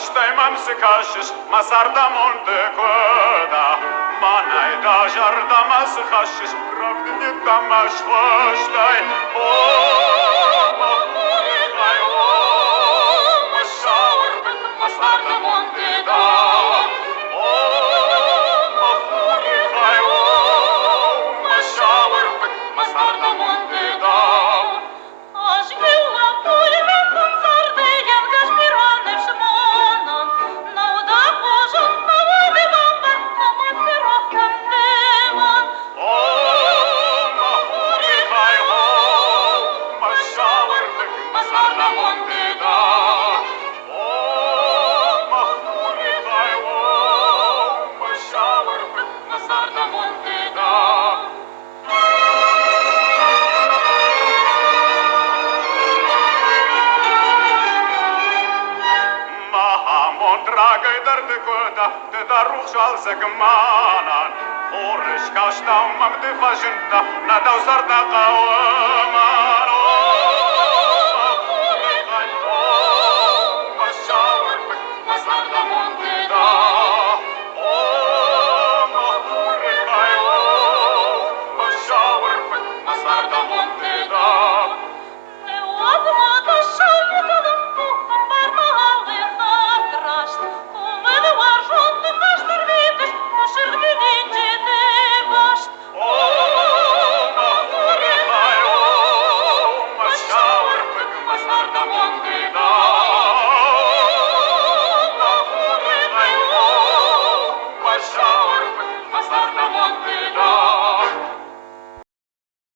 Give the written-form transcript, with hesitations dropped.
Ashtai mam se kashish, masarda monde koda. Manai da jarda mas khashish, pravdi ne tamash khashtai. Masarda monde da. Masarda monde da. Dragă-i dar de coda, de dar rușal să gmanan. Oriș ca ștau m-am de fajânta, n-a dau zarda ca o man.